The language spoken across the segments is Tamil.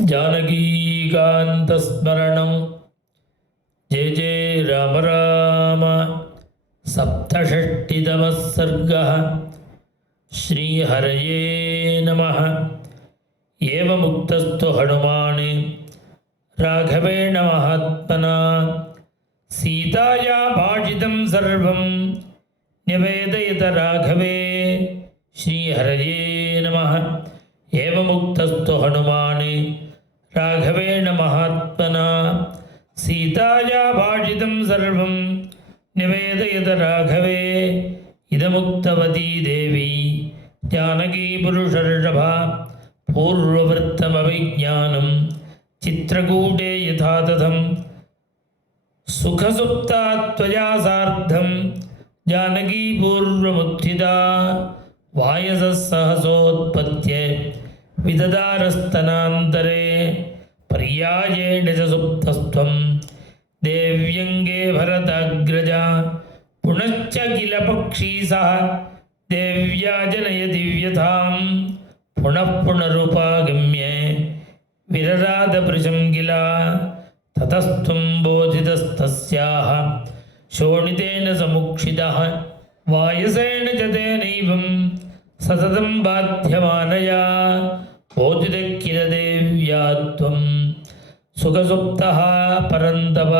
जानकीकान्तस्मरणं जय जय राम राम। सप्तषष्टितमः सर्गः। श्रीहरये नमः। एवमुक्तस्तु हनुमान् राघवेण महात्मना सीताया भाषितं सर्वं निवेदयत राघवे। श्रीहरये नमः। एवमुक्तस्तु हनुमान् राघवेण महात्मना सीताया भाषितं सर्वं निवेदयत राघवे। इदमुक्तवती देवी जानकी पुरुषर्षभा पूर्ववृत्तमभिज्ञानं चित्रकूटे यथा तथं सुखसुप्ता त्वया सार्धं जानकी पूर्वमुत्थिता वायसः सहसोत्पत्य विददारस्तनान्तरे पर्यायेण च सुप्तस्त्वं देव्यङ्गे भरताग्रजा पुनश्च किल पक्षी सह देव्या जनयति व्यथां पुनः पुनरुपागम्य विररादभृशं किल ततस्त्वं बोधितस्तस्याः शोणितेन समुक्षितः वायसेन च तेनैवं सततं बाध्यमानया बोधितः किल देव्या त्वं सुखसुप्तः परन्तप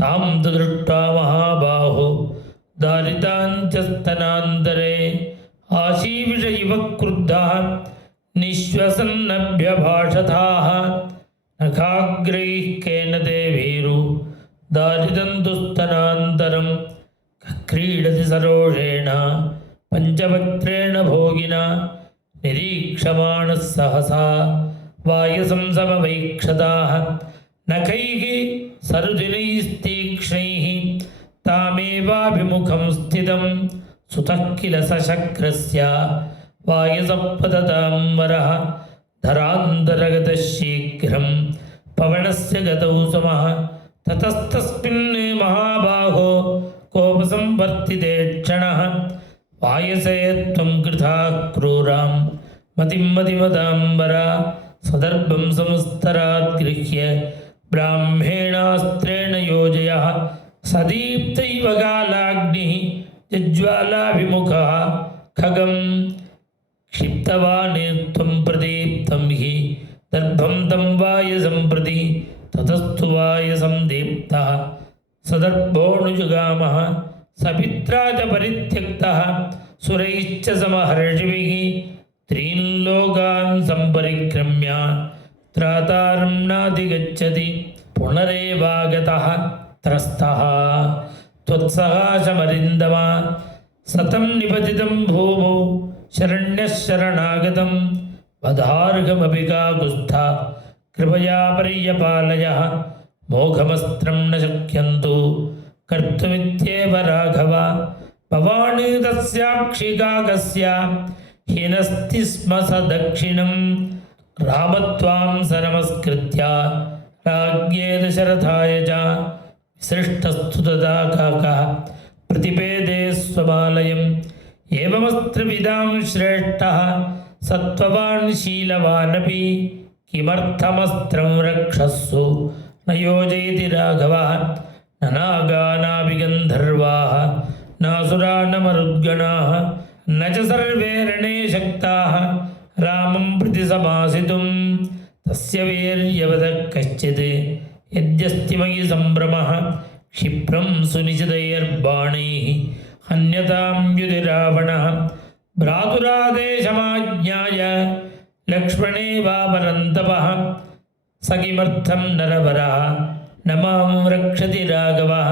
तां तु दृष्ट्वा महाबाहो दारिताञ्चस्तनान्तरे आशीविष इव क्रुद्धः निःश्वसन्नभ्यभाषथाः नखाग्रैः केन ते भीरु दारितं दुस्तनान्तरं क्रीडति सरोषेण पञ्चवक्त्रेण भोगिना निरीक्षमाणः सहसा वायसं समवैक्षताः नखैः सरुजिनैस्तीक्ष्णैः तामेवाभिमुखं स्थितं सुतः किल सशक्रस्य वायसपततां वरः धरान्तरगतः शीघ्रं पवनस्य गतौ समः ततस्तस्मिन् महाबाहो कोपसंवर्तिते क्षणः वायसे त्वं कृथा क्रूरां मतिं मतिमदाम्बरा सदर्भं समुस्तरात् गृह्य ब्राह्मेणास्त्रेण योजयः सदीप्तैव कालाग्निः जज्ज्वालाभिमुखः खगं क्षिप्तवान् त्वं प्रदीप्तं हि दर्भं तं वायसं प्रति ततस्तु वायसं दीप्तः सदर्भोऽनुजगामः सपित्रा च परित्यक्तः सुरैश्च समहर्षिभिः त्रीन् लोकान् सम्परिक्रम्य त्रातारं नाधिगच्छति पुनरेवागतः त्रस्तः त्वत्सहासमरिन्दम सतं निपतितं भूमौ शरण्यः शरणागतं वधार्हमपि काकुत्स्था कृपया पर्यपालयः मोघमस्त्रं न शक्यन्तु कर्तुमित्येव राघव भवान् तस्याक्षिकाकस्य हिनस्ति स्म स दक्षिणं रामत्वां स नमस्कृत्य राज्ञे दशरथाय च विसृष्टस्तु तदा काकः प्रतिपेदे स्वमालयम् एवमस्त्रविदां श्रेष्ठः सत्त्ववान् शीलवानपि किमर्थमस्त्रं रक्षस्सु न योजयति राघवः न नागा नापि गन्धर्वाः नासुरा न मरुद्गणाः न च सर्वे रणे शक्ताः रामं प्रति समासितुं तस्य वीर्यवदः कश्चित् यद्यस्ति मयि सम्भ्रमः क्षिप्रं सुनिशितैर्बाणैः हन्यतां युधि रावणः भ्रातुरादेशमाज्ञाय लक्ष्मणे वा परन्तपः स किमर्थं नरवरः न मां रक्षति राघवः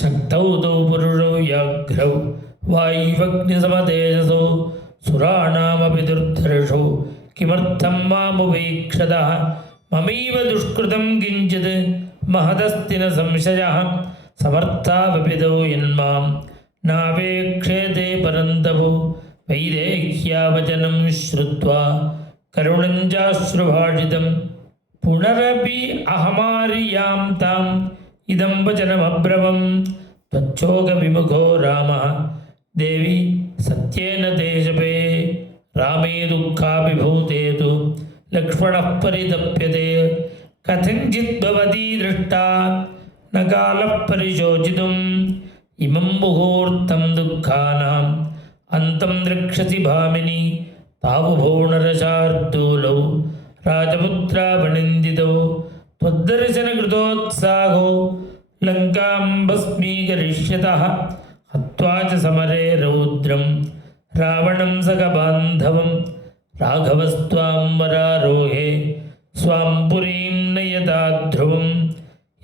शक्तौ तौ पुरुषौ व्याघ्रौ वायुवग्निसमतेजसौ सुराणामपि दुर्धर्षौ किमर्थं मामुपैक्षतः ममैव दुष्कृतं किञ्चित् महदस्ति न संशयः समर्थावपि तौ यन्मां नावेक्षेते परन्तपो वैदेह्यावचनं श्रुत्वा करुणं चाश्रुभाषितं पुनरपि अहमार्यां ताम् इदं वचनमब्रवं त्वच्छोकविमुखो रामः देवी सत्येन ते शपे रामे दुःखाभिभूते तु लक्ष्मणः परितप्यते कथञ्चित् भवति दृष्टा न कालः परिशोचितुम् इमं मुहूर्तं दुःखानाम् अन्तं द्रक्ष्यसि भामिनि तावुभौ नरशार्दूलौ राजपुत्रावनिन्दितौ त्वद्दर्शनकृतोत्साहो लङ्कां भस्मीकरिष्यतः हत्वा च समरे रौद्रं रावणं सखबान्धवं राघवस्त्वां वरारोहे स्वां पुरीं नयता ध्रुवं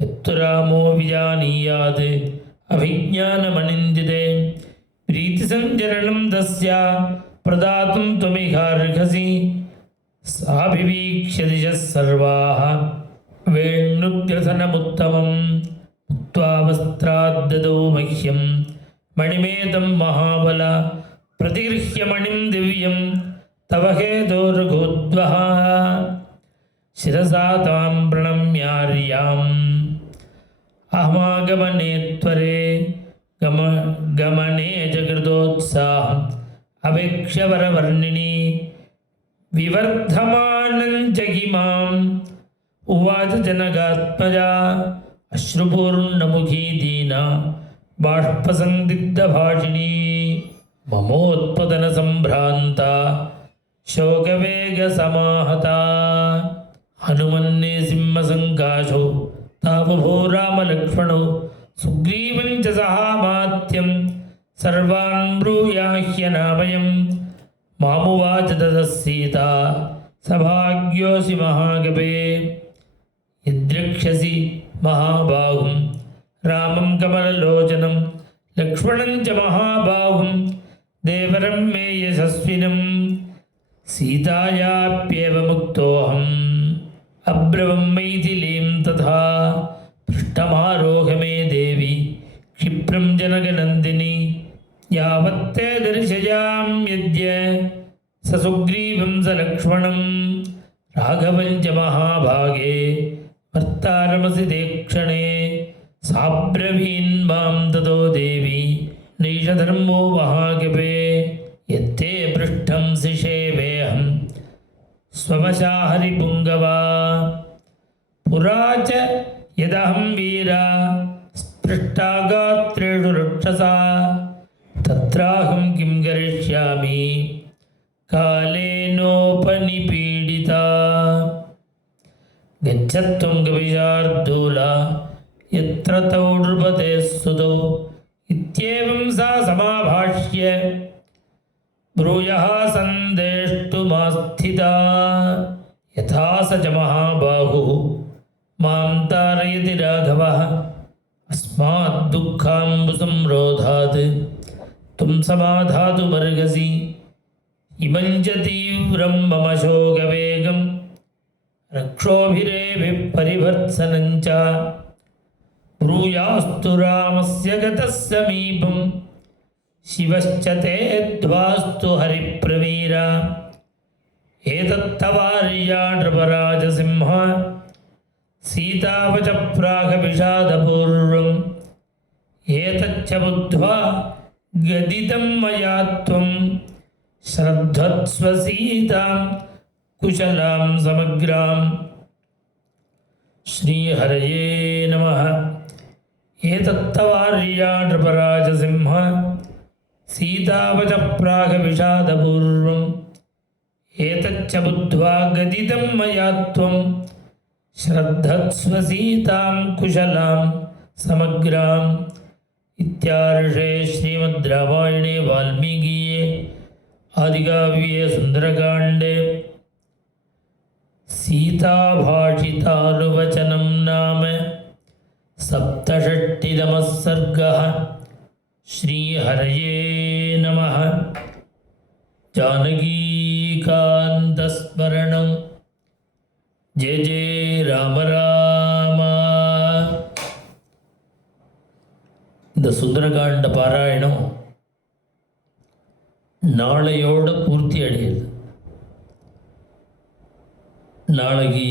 यत्तु रामो विजानीयात् अभिज्ञानमनिन्दिते प्रीतिसञ्चरणं तस्य प्रदातुं त्वमिहार्हसि साभिवीक्ष्य दिशः सर्वाः वेणुग्रथनमुत्तमम् उक्त्वा वस्त्राद्ददौ मह्यं मणिमेतं महाबल प्रतिगृह्य मणिं दिव्यं तव हेतोर्घोद्वः शिरसा तां प्रणम्यार्याम् अहमागमने त्वरे गमने जगृतोत्साहम् अवेक्ष्य वरवर्णिनी विवर्धमानं च हिमाम् उवाच जनकात्मजा अश्रुपूर्णमुखी दीना बाष्पसन्दिग्धभाषिणी ममोत्पतनसम्भ्रान्ता शोकवेगसमाहता हनुमन्ये सिंहसङ्काशो तावुभो रामलक्ष्मणौ सुग्रीवं च सहामात्यं सर्वान् ब्रूयाह्यनामयं मामुवाच ततः सीता सभाग्योऽसि महाकवे यद्रक्ष्यसि महाबाहुं रामं कमललोचनं लक्ष्मणं च महाबाहुं देवरं मे यशस्विनं सीतायाप्येव मुक्तोऽहम् अब्रवं मैथिलीं तथा पृष्ठमारोह मे देवी क्षिप्रं जनकनन्दिनी यावत्ते दर्शयाम्यद्य स सुग्रीवं स लक्ष्मणं राघवं च महाभागे भर्तारमसि ते क्षणे साब्रवीन् मां ततो देवी नैषधर्मो महाकवे यत्ते पृष्ठं सिषेवेऽहं स्ववशा हरिपुङ्गवा पुरा च यदहं वीरा स्पृष्टागात्रेषु रक्षसा तत्राहं किं करिष्यामि कालेनोपनिपीडिता गच्छत्वं कविशार्दूला यत्र तौ नृपतेः सुतौ इत्येवं सा समाभाष्य ब्रूयः सन्देष्टुमास्थिता यथा स च महाबाहुः मां तारयति राघवः अस्मात् दुःखाम्बुसंरोधात् त्वं समाधातुमर्हसि इमं च तीव्रं मम शोकवेगं रक्षोभिरेभिः परिभर्त्सनं च ब्रूयास्तु रामस्य गतः समीपं शिवश्च ते द्वास्तु हरिप्रवीर एतत्तवार्या नृपराजसिंह सीतावच प्रागविषादपूर्वम् एतच्च बुद्ध्वा गदितं मया त्वं श्रद्धत्स्व सीतां कुशलां समग्रां श्रीहरये नमः। एतत्तवार्या नृपराजसिंह सीतावच प्रागविषादपूर्वम् एतच्च बुद्ध्वा गदितं मया त्वं श्रद्धत्स्व सीतां कुशलां समग्राम् इत्यार्षे श्रीमद् रामायणे वाल्मीकिये आदिकाव्ये सुन्दरकाण्डे सीताभाषितानुवचनं नाम सप्तषष्टितमः सर्गः। श्रीहरये नमः। जानकीकान्तस्मरणं जय जय राम राम। இந்த சுந்தரகாண்ட பாராயணம் நாளையோட பூர்த்தி அடையுது. நாளைக்கு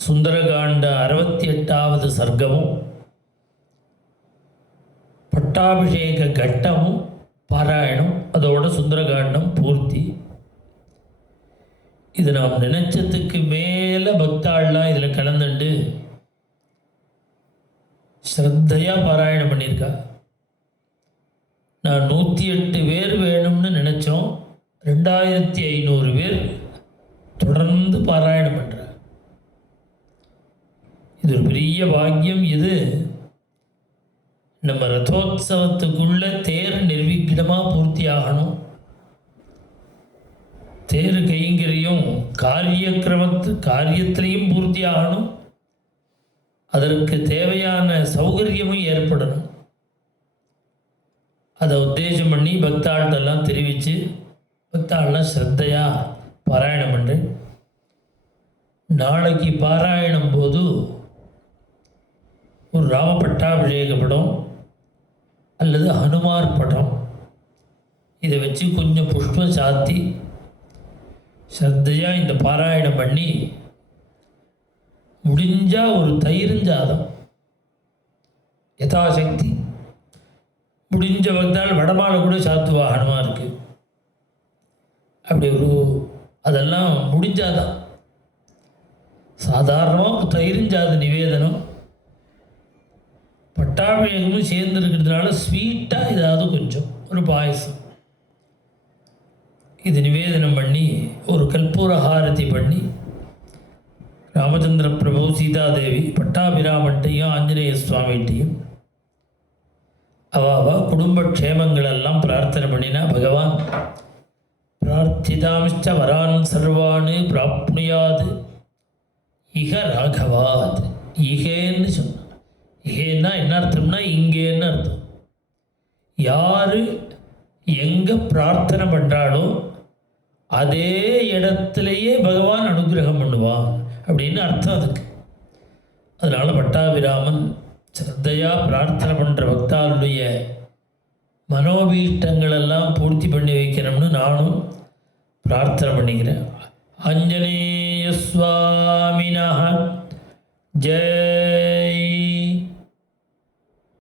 சுந்தரகாண்ட 68வது சர்க்கமும் பட்டாபிஷேக கட்டமும் பாராயணம், அதோட சுந்தரகாண்டம் பூர்த்தி. இது நாம் நினைச்சதுக்கு மேலே பக்தாள்லாம் இதில் கலந்துண்டு ஸ்ரத்தையாக பாராயணம் பண்ணியிருக்கா. நான் 108 பேர் வேணும்னு நினச்சோம், 2500 பேர் தொடர்ந்து பாராயணம் பண்ணுறார். இது ஒரு பெரிய பாக்கியம். இது நம்ம ரதோத்சவத்துக்குள்ள தேர் நிர்விக்னமாக பூர்த்தி ஆகணும். தேர் கைங்கரியம் காரியத்திலையும் பூர்த்தி ஆகணும். அதற்கு தேவையான சௌகரியமும் ஏற்படணும். அதை உத்தேசம் பண்ணி பக்தாள்கிட்டெல்லாம் தெரிவித்து பக்தாள்லாம் ஸ்ரத்தையாக பாராயணம் பண்ணுறேன். நாளைக்கு பாராயணம் போது ஒரு ராமபட்டாபிஷேக படம் அல்லது ஹனுமார் படம் இதை வச்சு கொஞ்சம் புஷ்பம் சாத்தி ஸ்ரத்தையாக இந்த பாராயணம் பண்ணி முடிஞ்சால் ஒரு தயிர்ஞ்சாதம் யதாசக்தி முடிஞ்ச வந்தால் வடமாலை கூட சாத்துவா ஹனுமாருக்கு. அப்படி அதெல்லாம் முடிஞ்சாதான். சாதாரணமாக தயிர்ஞ்சாத நிவேதனம் பட்டாபிஷேகமும் சேர்ந்து இருக்கிறதுனால ஸ்வீட்டாக ஏதாவது கொஞ்சம் ஒரு பாயசம் இது நிவேதனம் பண்ணி ஒரு கற்பூர ஹாரதி பண்ணி ராமச்சந்திர பிரபு சீதாதேவி பட்டாபிராமன்ட்டையும் ஆஞ்சநேய சுவாமிகிட்டையும் அவாவா குடும்ப க்ஷேமங்களெல்லாம் பிரார்த்தனை பண்ணினா பகவான் பிரார்த்திதாம்ச்ச வரான் சர்வான் பிராப்னுயாது இக ராகவாத். இகேன்னு சொன்னான். இகேன்னா என்ன அர்த்தம்னா இங்கேன்னு அர்த்தம். யார் எங்கே பிரார்த்தனை பண்ணுறாளோ அதே இடத்துலையே பகவான் அனுகிரகம் பண்ணுவான் அப்படின்னு அர்த்தம் அதுக்கு. அதனால் பட்டாபிராமன் ஸ்ரத்தையாக பிரார்த்தனை பண்ணுற பக்தாளுடைய மனோபீஷ்டங்களெல்லாம் பூர்த்தி பண்ணி வைக்கணும்னு நானும் பிரார்த்தனை பண்ணிக்கிறேன். ஆஞ்சநேய சுவாமினஹ ஜெய